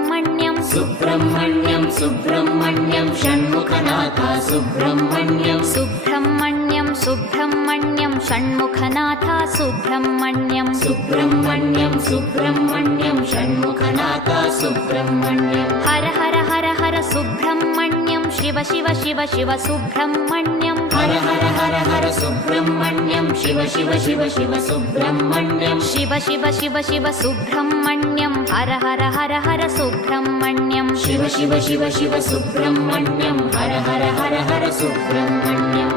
सुब्रह्मण्यं सुब्रह्मण्यं सुब्रह्मण्यं षण्मुखनाथ सुब्रह्मण्यं सुब्रह्मण्यं सुब्रह्मण्यं षण्मुखनाथ सुब्रह्मण्यं सुब्रह्मण्यं सुब्रह्मण्यं षण्मुखनाथ सुब्रह्मण्यं हर हर हर हर सुब्रह्मण्यं शिव शिव शिव शिव सुब्रह्मण्यं हर हर हर हर सुब्रह्मण्यं शिव शिव शिव शिव सुब्रह्मण्यं शिव शिव शिव शिव सुब्रह्मण्यं हर हर हर हर सुब्रह्मण्यं शिव शिव शिव शिव सुब्रह्मण्यं हर हर हर हर सुब्रह्मण्यं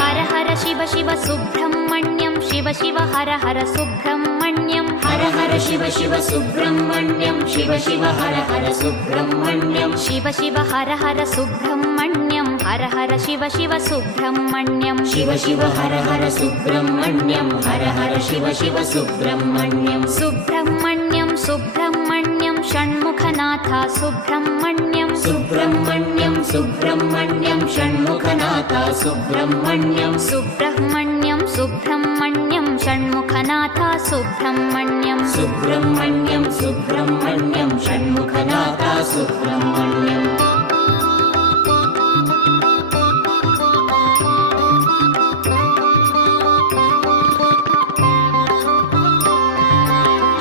हर हर शिव शिव सुब्रह्मण्यं शिव शिव हर हर सुब्रह्मण्यं हर हर शिव शिव सुब्रह्मण्यं शिव शिव हर हर सुब्रह्मण्यं शिव शिव हर हर सुब्रह्मण्यं हर हर शिव शिव सुब्रह्मण्यं शिव शिव हर हर सुब्रह्मण्यं हर हर शिव शिव सुब्रह्मण्यं सुब्रह्मण्यं सुब्रह्मण्यं षण्मुखनाथ सुब्रह्मण्यं सुब्रह्मण्यं सुब्रह्मण्यं षण्मुखनाथ सुब्रह्मण्यं सुब्रह्मण्यं सुब्रह्मण्यं षण्मुखनाथ सुब्रह्मण्यं सुब्रह्मण्यं सुब्रह्मण्यं षण्मुखनाथ सुब्रह्मण्यं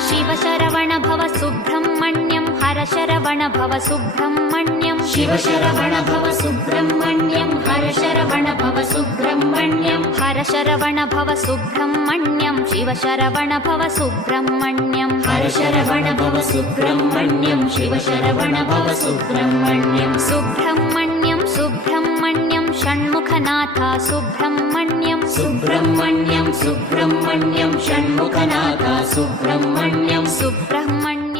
शिव शरवण भव सुब्रह्मण्यं हर शरवण भव सुब्रह्मण्यं शिव शरवण भव सुब्रह्मण्यं हर शरवण भव सुब्रह्मण्यं हर शरवण भव सुब्रह्मण्यं शिव शरवण भव सुब्रह्मण्यं हर शरवण भव सुब्रह्मण्यं शिव शरवण भव सुब्रह्मण्यं सुब्रह्मण्यं सुब्रह्मण्यं षण्मुखनाथ सुब्रह्मण्यं सुब्रह्मण्यं सुब्रह्मण्यं षण्मुखनाथ सुब्रह्मण्यं सुब्रह्मण्यं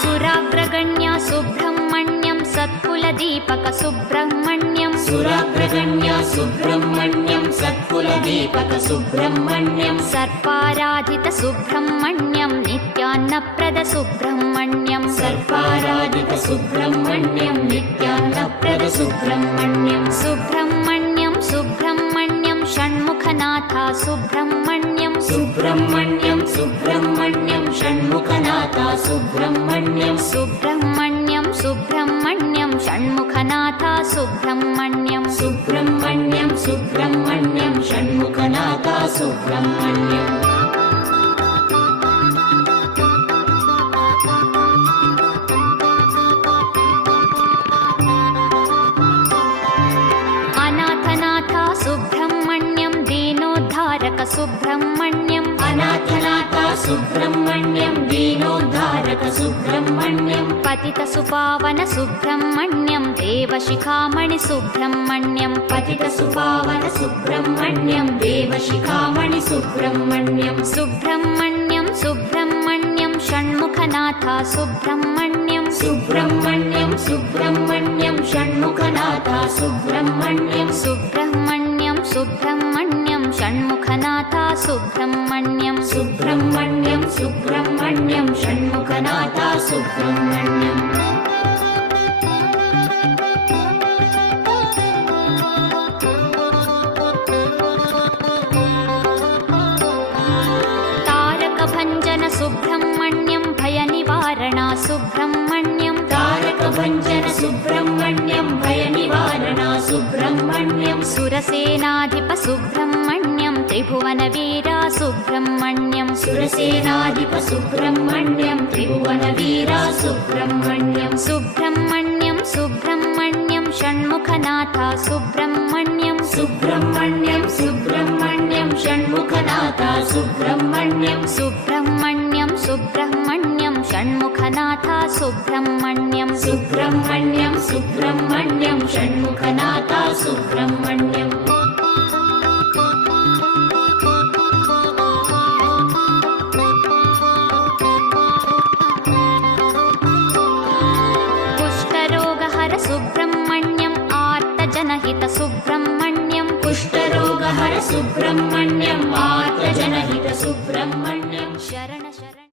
सुराग्रगण्या सुब्रह्मण्यं सत्कुलदीपक सुब्रह्मण्यं सुराग्रगण्या सुब्रह्मण्यं सत्कुलदीपक सुब्रह्मण्यं सर्पाराधित सुब्रह्मण्यं नित्यान्नप्रद सुब्रह्मण्यं सर्पाराधित सुब्रह्मण्यं नित्यान्नप्रद सुब्रह्मण्यं सुब्रह्मण्यं सुब्रह्मण्यं षण्मुखनाथ सुब्रह्मण्यं सुब्रह्मण्यं सुब्रह्मण्यं षण्मुखनाथ सुब्रह्मण्यं सुब्रह्मण्यं सुब्रह्मण्यं षण्मुखनाथ सुब्रह्मण्यं सुब्रह्मण्यं सुब्रह्मण्यं षण्मुखनाथ सुब्रह्मण्यं अनाथनाथ सुब्रह्मण्यं दीनोद्धारक सुब्रह्मण्यं अनाथनाथ सुब्रह्मण्यं दीनोद्धारक सुब्रह्मण्यं पतित सुपावन सुब्रह्मण्यं देवशिखामणि सुब्रह्मण्यं पतित सुपावन सुब्रह्मण्यं देवशिखामणि सुब्रह्मण्यं सुब्रह्मण्यं सुब्रह्मण्यं षण्मुखनाथ सुब्रह्मण्यं सुब्रह्मण्यं सुब्रह्मण्यं षण्मुखनाथ सुब्रह्मण्यं सुब्रह्मण्यं सुब्रह्मण्यं षण्मुखनाथ सुब्रह्मण्यं सुब्रह्मण्यं सुब्रह्मण्यं षण्मुखनाथ सुब्रह्मण्यं तारकभञ्जन सुब्रह्मण्यं भयनिवारणा सुब्रह्मण्यं तारकभञ्जन सुब्रह्मण्यं भयनिवारणा सुब्रह्मण्यं सुरसेनाधिप सुब्रह्मण्यं त्रिभुवनवीरा सुब्रह्मण्यं सुरसेनाधिप सुब्रह्मण्यं त्रिभुवनवीरा सुब्रह्मण्यं सुब्रह्मण्यं सुब्रह्मण्यं षण्मुखनाथ सुब्रह्मण्यं सुब्रह्मण्यं सुब्रह्मण्यं षण्मुखनाथ सुब्रह्मण्यं सुब्रह्मण्यं सुब्रह्मण्यं षण्मुखनाथ सुब्रह्मण्यं सुब्रह्मण्यं सुब्रह्मण्यं षण्मुखनाथ सुब्रह्मण्यं सुब्रह्मण्यं मातृजनहित सुब्रह्मण्यं शरण